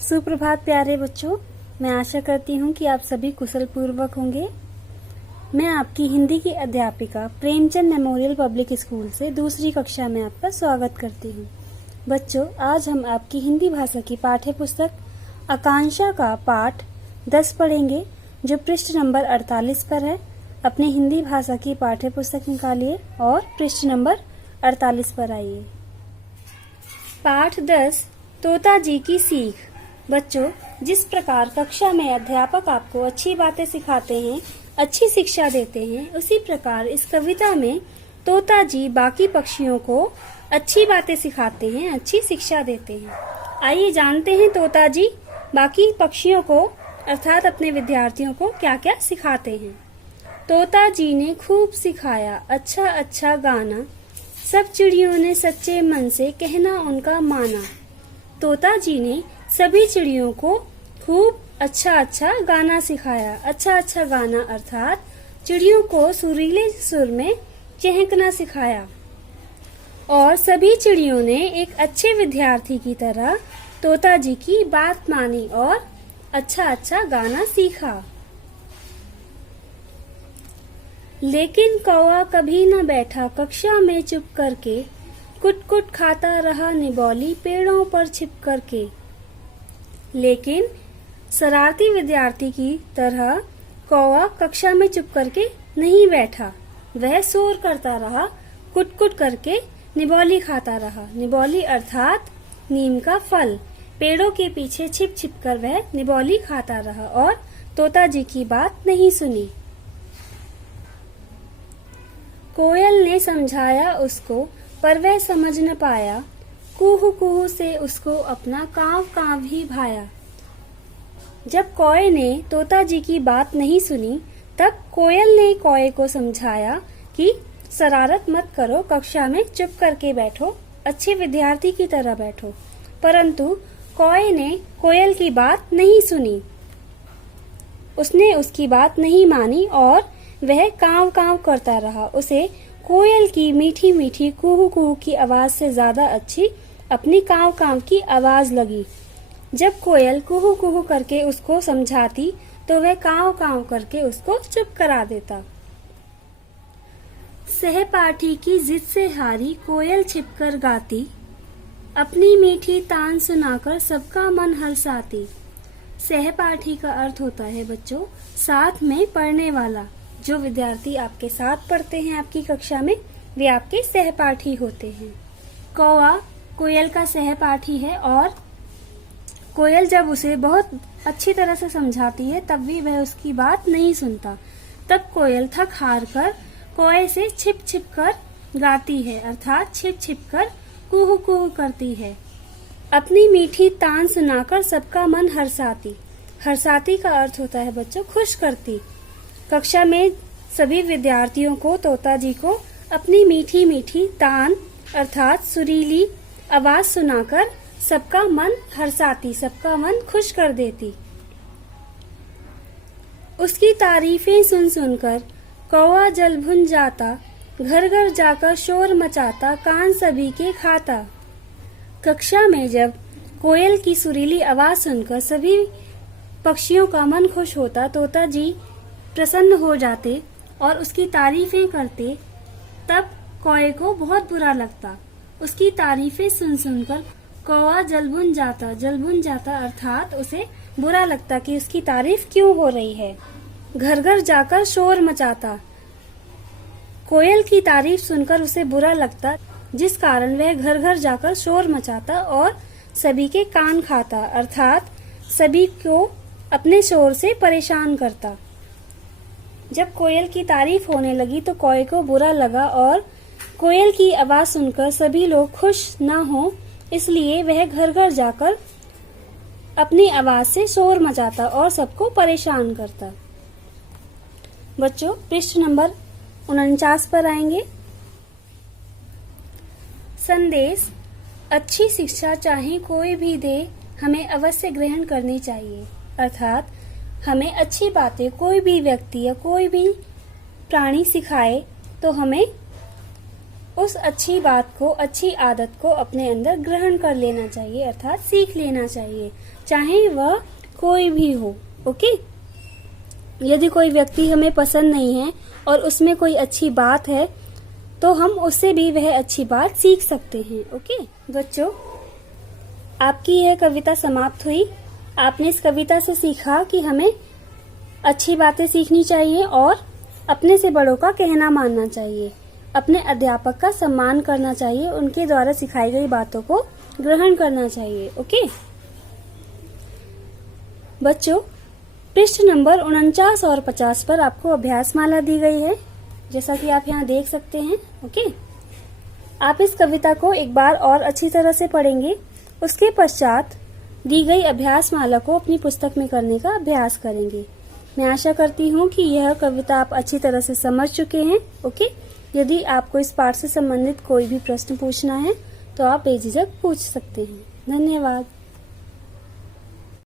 सुप्रभात प्यारे बच्चों, मैं आशा करती हूँ कि आप सभी कुशल पूर्वक होंगे। मैं आपकी हिंदी की अध्यापिका प्रेमचंद मेमोरियल पब्लिक स्कूल से दूसरी कक्षा में आपका स्वागत करती हूँ। बच्चों, आज हम आपकी हिंदी भाषा की पाठ्य पुस्तक आकांक्षा का पाठ 10 पढ़ेंगे, जो पृष्ठ नंबर 48 पर है। अपनी हिंदी भाषा की पाठ्य पुस्तक निकालिए और पृष्ठ नंबर 48 पर आइए। पाठ 10 तोता जी की सीख। बच्चों, जिस प्रकार कक्षा में अध्यापक आपको अच्छी बातें सिखाते हैं, अच्छी शिक्षा देते हैं, उसी प्रकार इस कविता में तोता जी बाकी पक्षियों को अच्छी बातें सिखाते हैं, अच्छी शिक्षा देते हैं। आइए जानते हैं तोता जी बाकी पक्षियों को अर्थात अपने विद्यार्थियों को क्या क्या सिखाते हैं। तोता जी ने खूब सिखाया अच्छा अच्छा गाना, सब चिड़ियों ने सच्चे मन से कहना उनका माना। तोता जी ने सभी चिड़ियों को खूब अच्छा अच्छा गाना सिखाया। अच्छा अच्छा गाना अर्थात चिड़ियों को सुरीले सुर में चहकना सिखाया और सभी चिड़ियों ने एक अच्छे विद्यार्थी की तरह तोता जी की बात मानी और अच्छा अच्छा गाना सीखा। लेकिन कौवा कभी न बैठा कक्षा में चुप करके, कुट कुट खाता रहा निबोली पेड़ों पर छिप करके। लेकिन शरारती विद्यार्थी की तरह कौवा कक्षा में चुप करके नहीं बैठा, वह शोर करता रहा, कुट कुट करके निबोली खाता रहा। निबोली अर्थात नीम का फल। पेड़ों के पीछे छिप छिप कर वह निबोली खाता रहा और तोता जी की बात नहीं सुनी। कोयल ने समझाया उसको, पर वह समझ न पाया, कुहू कुहू से उसको अपना कांव कांव ही भाया। जब कौए ने तोता जी की बात नहीं सुनी, तब कोयल ने कौए को समझाया कि शरारत मत करो, कक्षा में चुप करके बैठो, अच्छे विद्यार्थी की तरह बैठो। परंतु कौए ने कोयल की बात नहीं सुनी, उसने उसकी बात नहीं मानी और वह कांव कांव करता रहा। उसे कोयल की मीठी मीठी कुहू कुहू की आवाज से ज्यादा अच्छी अपनी कांव कांव की आवाज लगी। जब कोयल कुहू कुहू करके उसको समझाती तो वह कांव कांव करके उसको चुप करा देता। सहपाठी की जिद से हारी कोयल छिपकर गाती, अपनी मीठी तान सुनाकर सबका मन हर्षाती। सहपाठी का अर्थ होता है बच्चों साथ में पढ़ने वाला। जो विद्यार्थी आपके साथ पढ़ते हैं आपकी कक्षा में, वे आपके सहपाठी होते हैं। कौवा कोयल का सहपाठी है और कोयल जब उसे बहुत अच्छी तरह से समझाती है तब भी वह उसकी बात नहीं सुनता। तब कोयल थक हार कर कौए से छिप छिप कर गाती है अर्थात छिप छिप कर कुहू कुहू करती है। अपनी मीठी तान सुनाकर सबका मन हर्षाती। हर्षाती का अर्थ होता है बच्चों खुश करती। कक्षा में सभी विद्यार्थियों को तोता जी को अपनी मीठी मीठी तान अर्थात सुरीली आवाज सुनाकर सबका मन हर्षाती, सबका मन खुश कर देती। उसकी तारीफें सुन सुनकर कौवा जल भुन जाता, घर घर जाकर शोर मचाता, कान सभी के खाता। कक्षा में जब कोयल की सुरीली आवाज सुनकर सभी पक्षियों का मन खुश होता, तोता जी प्रसन्न हो जाते और उसकी तारीफें करते, तब कौए को बहुत बुरा लगता। उसकी तारीफें सुन सुनकर कौवा जल भुन जाता अर्थात उसे बुरा लगता कि उसकी तारीफ क्यों हो रही है। घर घर जाकर शोर मचाता, कोयल की तारीफ सुनकर उसे बुरा लगता, जिस कारण वह घर घर जाकर शोर मचाता और सभी के कान खाता अर्थात सभी को अपने शोर से परेशान करता। जब कोयल की तारीफ होने लगी तो कौए को बुरा लगा और कोयल की आवाज सुनकर सभी लोग खुश न हो, इसलिए वह घर घर जाकर अपनी आवाज से शोर मचाता और सबको परेशान करता। बच्चों, पृष्ठ नंबर 49 पर आएंगे। संदेश। अच्छी शिक्षा चाहे कोई भी दे, हमें अवश्य ग्रहण करनी चाहिए। अर्थात हमें अच्छी बातें कोई भी व्यक्ति या कोई भी प्राणी सिखाए तो हमें उस अच्छी बात को, अच्छी आदत को अपने अंदर ग्रहण कर लेना चाहिए, अर्थात सीख लेना चाहिए, चाहे वह कोई भी हो। ओके। यदि कोई व्यक्ति हमें पसंद नहीं है और उसमें कोई अच्छी बात है तो हम उससे भी वह अच्छी बात सीख सकते हैं। ओके बच्चों, आपकी यह कविता समाप्त हुई। आपने इस कविता से सीखा कि हमें अच्छी बातें सीखनी चाहिए और अपने से बड़ों का कहना मानना चाहिए, अपने अध्यापक का सम्मान करना चाहिए, उनके द्वारा सिखाई गई बातों को ग्रहण करना चाहिए। ओके बच्चों, पृष्ठ नंबर 49 और 50 पर आपको अभ्यास माला दी गई है, जैसा कि आप यहाँ देख सकते हैं। ओके, आप इस कविता को एक बार और अच्छी तरह से पढ़ेंगे। उसके पश्चात दी गई अभ्यास माला को अपनी पुस्तक में करने का अभ्यास करेंगे। मैं आशा करती हूँ कि यह कविता आप अच्छी तरह से समझ चुके हैं। ओके, यदि आपको इस पाठ से संबंधित कोई भी प्रश्न पूछना है तो आप बेझिझक पूछ सकते हैं। धन्यवाद।